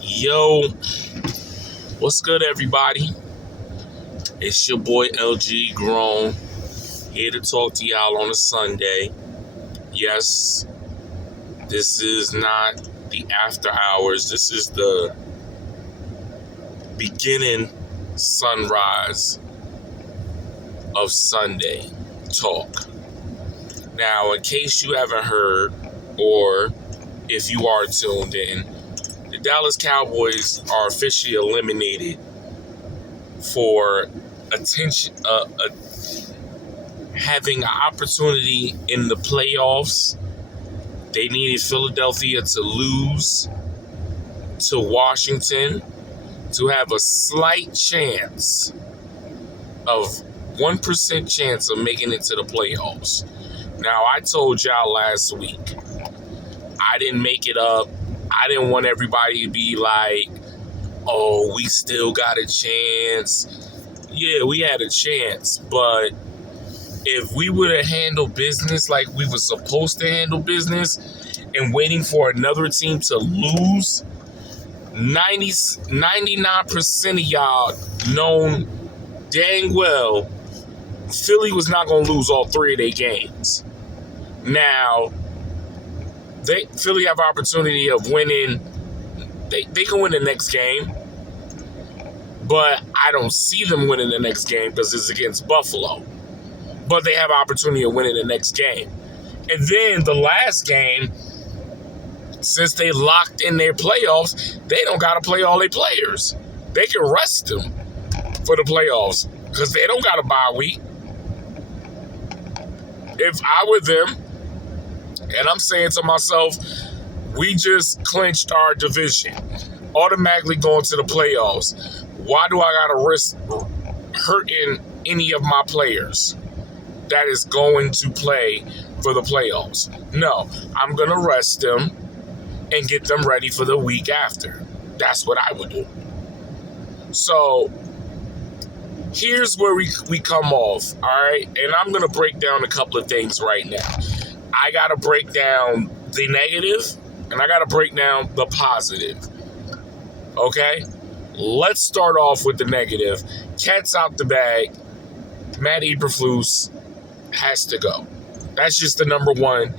Yo, what's good, everybody? It's your boy LG Grown here to talk to y'all on a Sunday. Yes, this is not the after hours, this is the beginning sunrise of Sunday talk. Now, in case you haven't heard, or if you are tuned in, the Dallas Cowboys are officially eliminated for having an opportunity in the playoffs. They needed Philadelphia to lose to Washington to have a slight chance of 1% chance of making it to the playoffs. Now, I told y'all last week, I didn't make it up. I didn't want everybody to be like, oh, we still got a chance. Yeah, we had a chance, but if we would have handled business like we were supposed to handle business and waiting for another team to lose, 99% of y'all known dang well Philly was not going to lose all three of their games. Now, Philly have opportunity of winning. They can win the next game, but I don't see them winning the next game because it's against Buffalo. But they have opportunity of winning the next game. And then the last game, since they locked in their playoffs, they don't got to play all their players. They can rest them for the playoffs because they don't got a bye week. If I were them, and I'm saying to myself, we just clinched our division, automatically going to the playoffs. Why do I got to risk hurting any of my players that is going to play for the playoffs? No, I'm going to rest them and get them ready for the week after. That's what I would do. So here's where we come off, all right? And I'm going to break down a couple of things right now. I got to break down the negative, and I got to break down the positive, okay? Let's start off with the negative. Cat's out the bag. Matt Eberflus has to go. That's just the number one.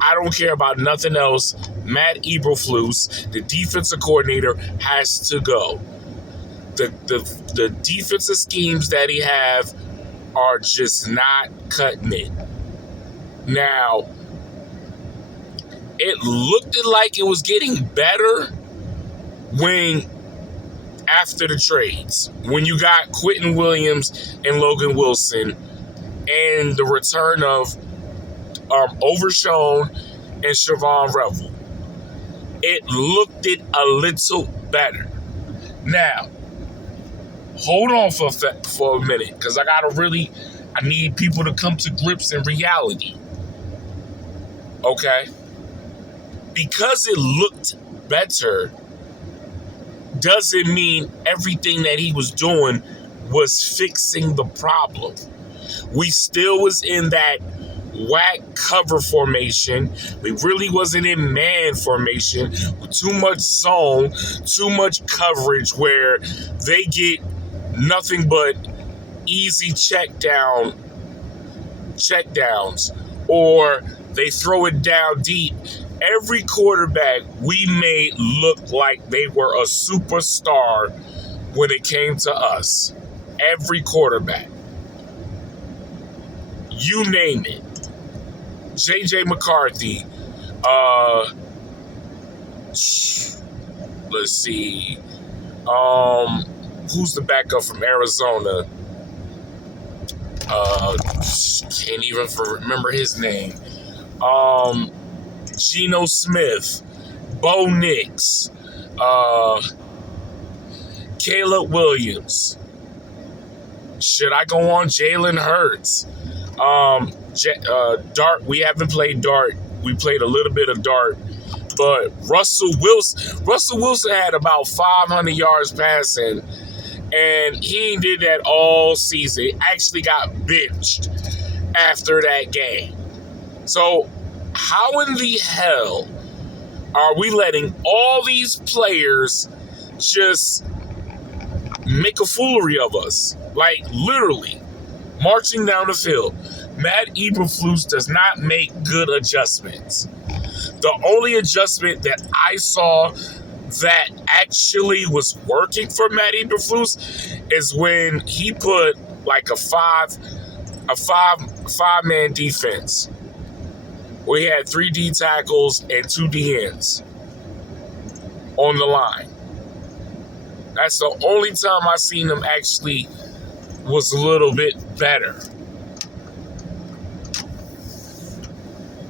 I don't care about nothing else. Matt Eberflus, the defensive coordinator, has to go. The defensive schemes that he have are just not cutting it. Now, it looked like it was getting better after the trades, when you got Quentin Williams and Logan Wilson, and the return of Overshown and Siobhan Revel. It looked it a little better. Now, hold on for a minute, because I need people to come to grips in reality. Okay? Because it looked better doesn't mean everything that he was doing was fixing the problem. We still was in that whack cover formation. We really wasn't in man formation with too much zone, too much coverage where they get nothing but easy checkdowns, or they throw it down deep. Every quarterback we made look like they were a superstar when it came to us. Every quarterback. You name it. J.J. McCarthy. Let's see. Who's the backup from Arizona? Can't even remember his name. Geno Smith, Bo Nix, Caleb Williams. Should I go on? Jalen Hurts. Dart. We haven't played Dart. We played a little bit of Dart. But Russell Wilson had about 500 yards passing, and he did that all season. He actually got benched after that game. So how in the hell are we letting all these players just make a foolery of us? Like, literally, marching down the field. Matt Eberflus does not make good adjustments. The only adjustment that I saw that actually was working for Matt Eberflus is when he put like a five-man defense where he had 3 D tackles and 2 D ends on the line. That's the only time I seen him actually was a little bit better.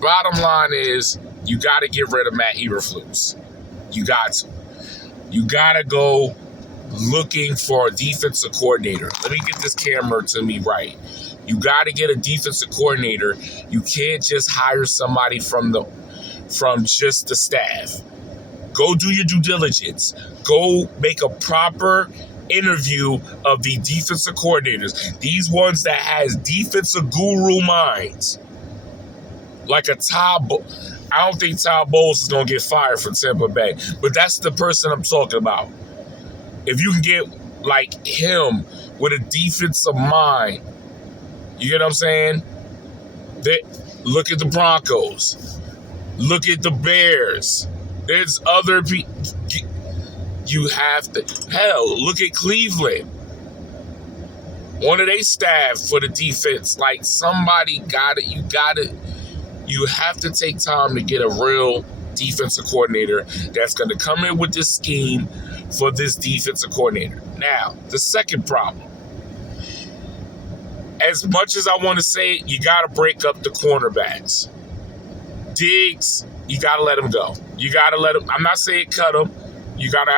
Bottom line is, you got to get rid of Matt Eberflus. You got to. You got to go looking for a defensive coordinator. Let me get this camera to me right. You got to get a defensive coordinator. You can't just hire somebody from just the staff. Go do your due diligence. Go make a proper interview of the defensive coordinators. These ones that has defensive guru minds. Like a Todd Bowles. I don't think Todd Bowles is going to get fired from Tampa Bay. But that's the person I'm talking about. If you can get like him with a defensive mind, you get what I'm saying? Look at the Broncos. Look at the Bears. There's other people. You have to. Hell, look at Cleveland. One of their staff for the defense. Like, somebody got it. You have to take time to get a real defensive coordinator that's going to come in with this scheme for this defensive coordinator. Now, the second problem. As much as I want to say it, you got to break up the cornerbacks. Diggs, you got to let him go. You got to let him. I'm not saying cut him. You're gonna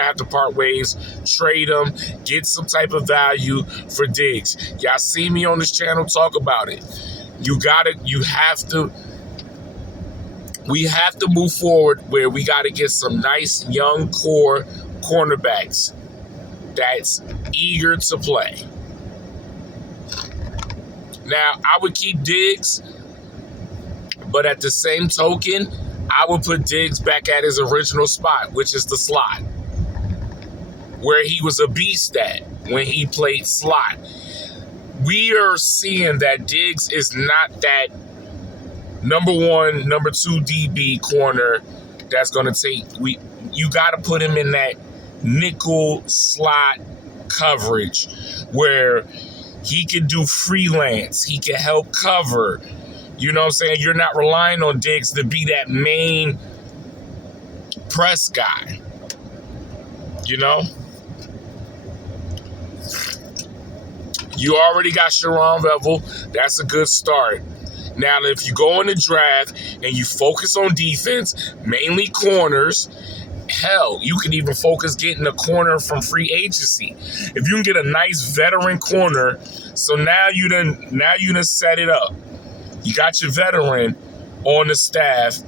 have to part ways, trade him, get some type of value for Diggs. Y'all see me on this channel talk about it. We have to move forward where we got to get some nice young core cornerbacks that's eager to play. Now, I would keep Diggs, but at the same token, I would put Diggs back at his original spot, which is the slot, where he was a beast at when he played slot. We are seeing that Diggs is not that number 1, number 2 DB corner that's going to take. You got to put him in that nickel slot coverage where he can do freelance. He can help cover. You know what I'm saying? You're not relying on Diggs to be that main press guy. You know? You already got Sharon Bevel. That's a good start. Now, if you go in the draft and you focus on defense, mainly corners, hell, you can even focus getting a corner from free agency. If you can get a nice veteran corner, so now you done set it up. You got your veteran on the staff.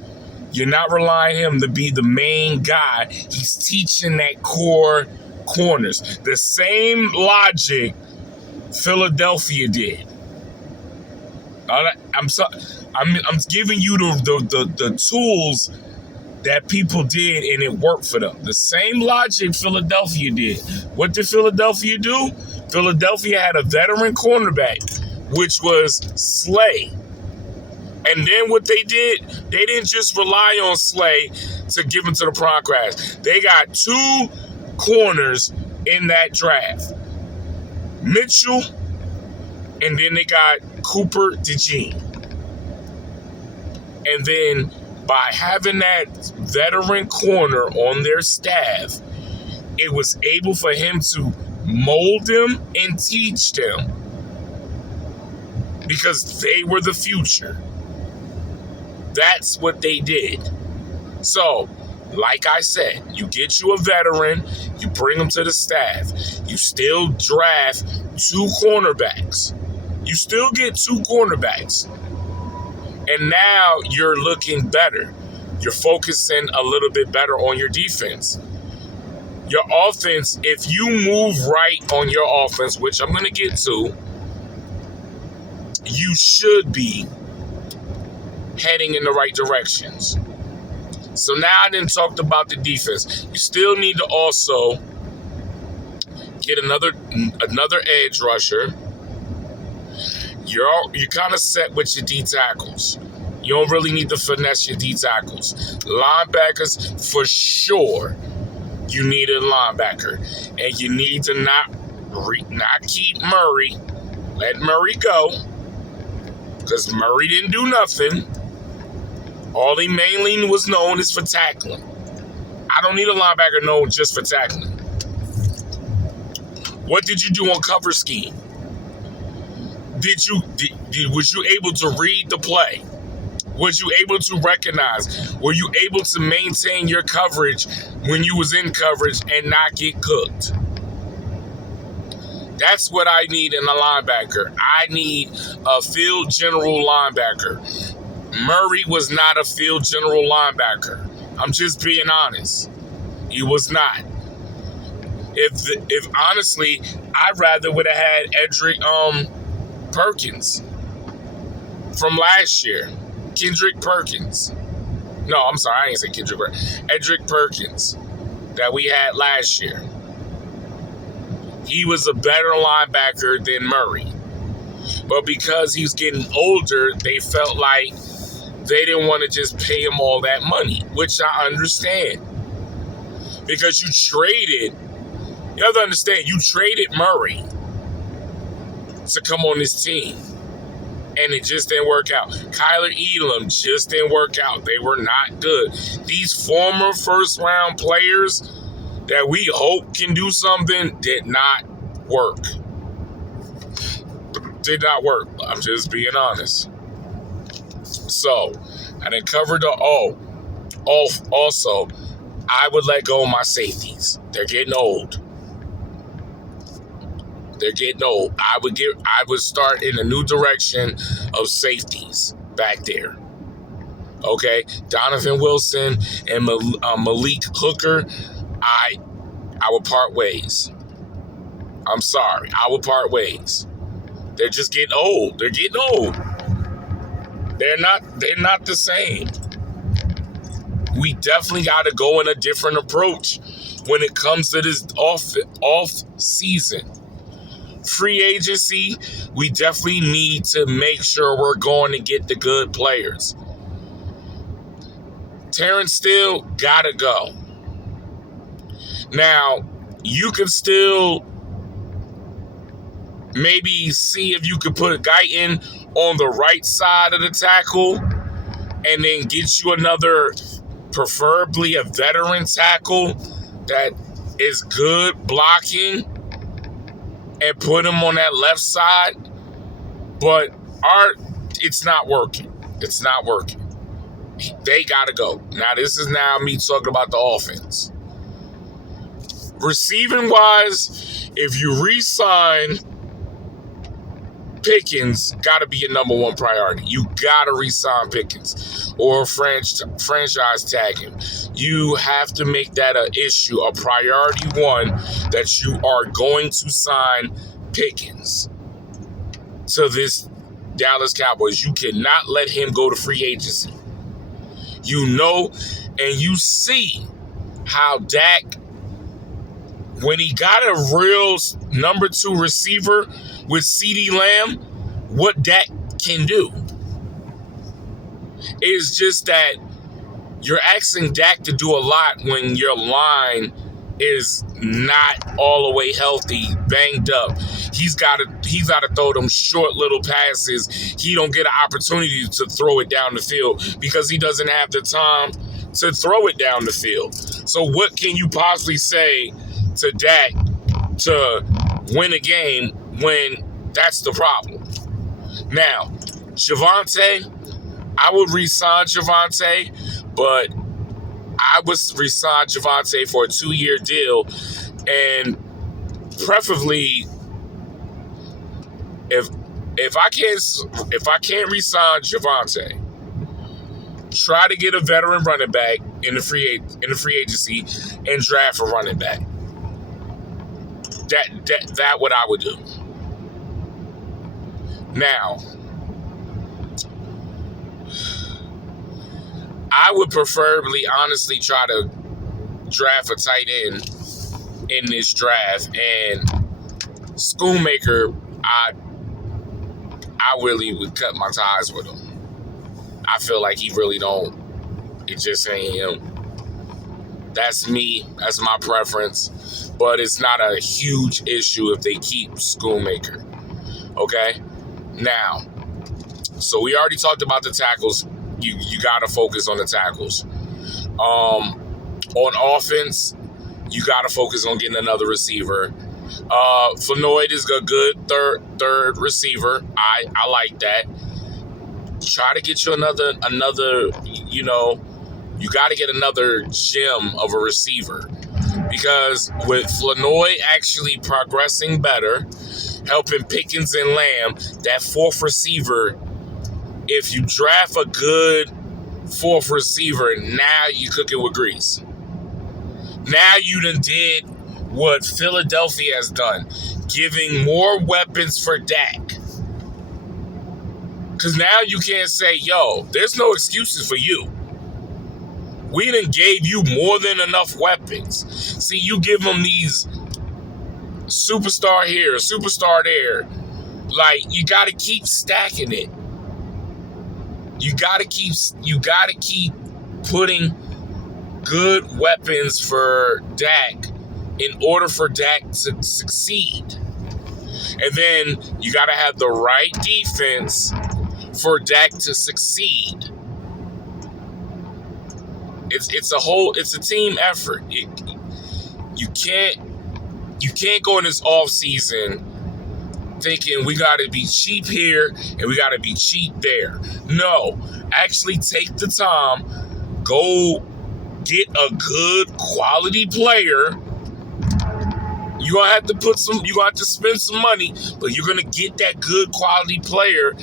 You're not relying on him to be the main guy. He's teaching that core corners. The same logic Philadelphia did. I'm giving you the tools that people did, and it worked for them. The same logic Philadelphia did. What did Philadelphia do? Philadelphia had a veteran cornerback, which was Slay. And then what they did, they didn't just rely on Slay to give him to the Broncos. They got 2 corners in that draft. Mitchell, and then they got Cooper DeJean. And then by having that veteran corner on their staff, it was able for him to mold them and teach them because they were the future. That's what they did. So, like I said, you get you a veteran, you bring him to the staff. You still draft 2 cornerbacks. You still get 2 cornerbacks. And now you're looking better. You're focusing a little bit better on your defense. Your offense, if you move right on your offense, which I'm going to get to, you should be heading in the right directions. So now I didn't talk about the defense. You still need to also get another edge rusher. You're kind of set with your D tackles. You don't really need to finesse your D tackles. Linebackers, for sure, you need a linebacker. And you need to not keep Murray. Let Murray go. Because Murray didn't do nothing. All he mainly was known is for tackling. I don't need a linebacker known just for tackling. What did you do on cover scheme? Was you able to read the play? Was you able to recognize? Were you able to maintain your coverage when you was in coverage and not get cooked? That's what I need in a linebacker. I need a field general linebacker. Murray was not a field general linebacker. I'm just being honest. He was not. If honestly, I'd rather would have had Edric Perkins from last year. Kendrick Perkins. No, I'm sorry, I didn't say Kendrick Perkins. Edric Perkins that we had last year. He was a better linebacker than Murray. But because he's getting older, they felt like they didn't want to just pay him all that money, which I understand. Because you have to understand, you traded Murray to come on this team. And it just didn't work out. Kyler Elam just didn't work out. They were not good. These former first-round players that we hope can do something did not work. Did not work. I'm just being honest. So, I didn't cover the also, I would let go of my safeties. They're getting old. They're getting old. I would start in a new direction of safeties back there. Okay, Donovan Wilson and Malik Hooker, I would part ways. I'm sorry, I would part ways. They're just getting old. They're getting old. They're not the same. We definitely got to go in a different approach when it comes to this off season. Free agency, we definitely need to make sure we're going to get the good players. Terrence Steele gotta go. Now, you can still maybe see if you could put a guy in on the right side of the tackle and then get you another, preferably a veteran tackle that is good blocking, and put him on that left side, but it's not working. It's not working. They gotta go. Now, this is now me talking about the offense. Receiving wise, if you re-sign Pickens, gotta be your number one priority. You gotta re-sign Pickens or franchise tag him. You have to make that an issue, a priority one, that you are going to sign Pickens to this Dallas Cowboys. You cannot let him go to free agency. You know, and you see how Dak, when he got a real number 2 receiver with CeeDee Lamb, what Dak can do. It's just that you're asking Dak to do a lot when your line is not all the way healthy, banged up. He's got to throw them short little passes. He don't get an opportunity to throw it down the field because he doesn't have the time to throw it down the field. So what can you possibly say to Dak to win a game when that's the problem? Now, Javonte, I would re-sign Javonte, but I would re-sign Javonte for a 2-year deal, and preferably, if I can't re-sign Javonte, try to get a veteran running back in the free agency and draft a running back. That what I would do. Now, I would preferably, honestly, try to draft a tight end in this draft. And Schoonmaker, I really would cut my ties with him. I feel like he really don't. It just ain't him. That's me. That's my preference. But it's not a huge issue if they keep Schoonmaker. Okay? Now, so we already talked about the tackles. You got to focus on the tackles. On offense, you got to focus on getting another receiver. Floyd is a good third receiver. I like that. Try to get you another, you got to get another gem of a receiver. Because with Floyd actually progressing better, helping Pickens and Lamb, that fourth receiver, if you draft a good fourth receiver, now you cooking with grease. Now you done did what Philadelphia has done, giving more weapons for Dak. Because now you can't say, yo, there's no excuses for you. We done gave you more than enough weapons. See, you give them these superstar here, superstar there. Like, you got to keep stacking it. You got to keep putting good weapons for Dak in order for Dak to succeed. And then you got to have the right defense for Dak to succeed. It's a team effort. You can't go in this off season thinking we got to be cheap here and we got to be cheap there. No, actually take the time, go get a good quality player. You're gonna have to spend some money, but you're gonna get that good quality player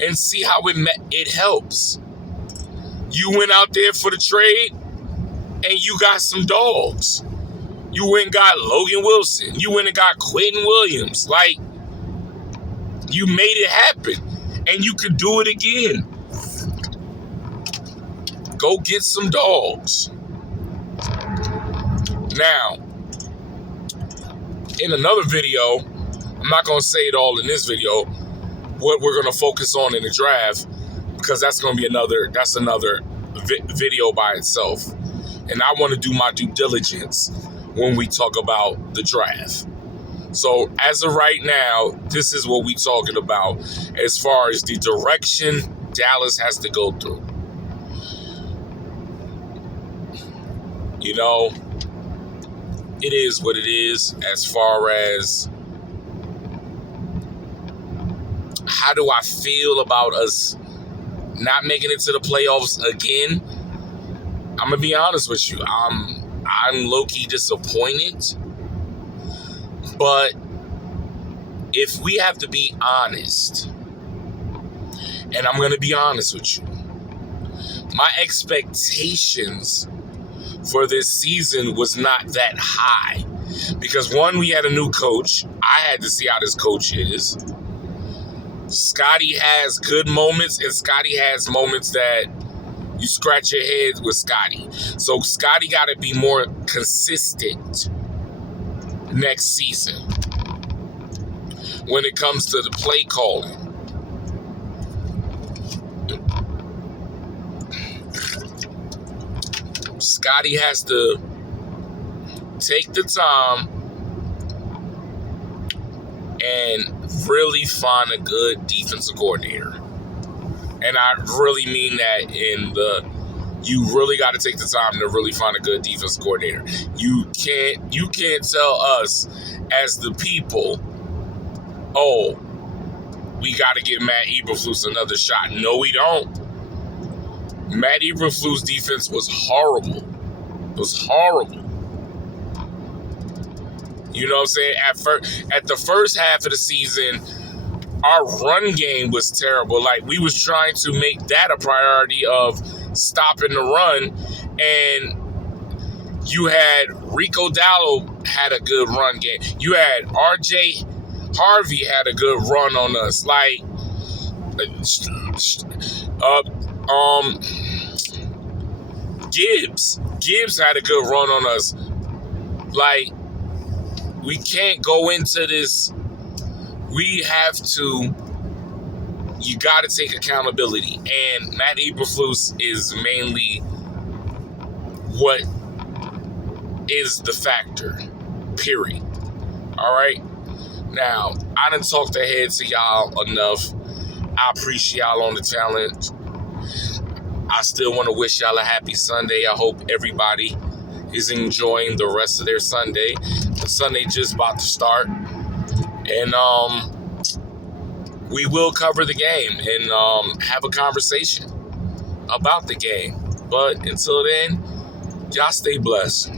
and see how it helps. You went out there for the trade and you got some dogs. You went and got Logan Wilson. You went and got Quentin Williams. Like, you made it happen. And you could do it again. Go get some dogs. Now, in another video, I'm not going to say it all in this video, what we're going to focus on in the draft, because that's going to be another video by itself. And I want to do my due diligence when we talk about the draft. So as of right now, this is what we're talking about as far as the direction Dallas has to go through. You know, it is what it is as far as how do I feel about us not making it to the playoffs again. I'm going to be honest with you. I'm low-key disappointed. But if we have to be honest, and I'm going to be honest with you, my expectations for this season was not that high. Because one, we had a new coach. I had to see how this coach is. Scotty has good moments, and Scotty has moments that you scratch your head with Scotty. So Scotty got to be more consistent next season when it comes to the play calling. Scotty has to take the time and really find a good defensive coordinator. And I really mean that you really got to take the time to really find a good defensive coordinator. You can't tell us as the people, oh, we got to give Matt Eberflus another shot. No, we don't. Matt Eberflus' defense was horrible. It was horrible. You know what I'm saying? At the first half of the season, our run game was terrible. Like, we was trying to make that a priority of stopping the run. And you had Rico Dowdle had a good run game. You had RJ Harvey had a good run on us. Like, Gibbs had a good run on us. Like, we can't go into this. We have to. You got to take accountability, and Matt Eberflus is mainly what is the factor. Period. All right. Now, I done talked ahead to y'all enough. I appreciate y'all on the challenge. I still want to wish y'all a happy Sunday. I hope everybody is enjoying the rest of their Sunday. The Sunday just about to start. And we will cover the game and have a conversation about the game. But until then, y'all stay blessed.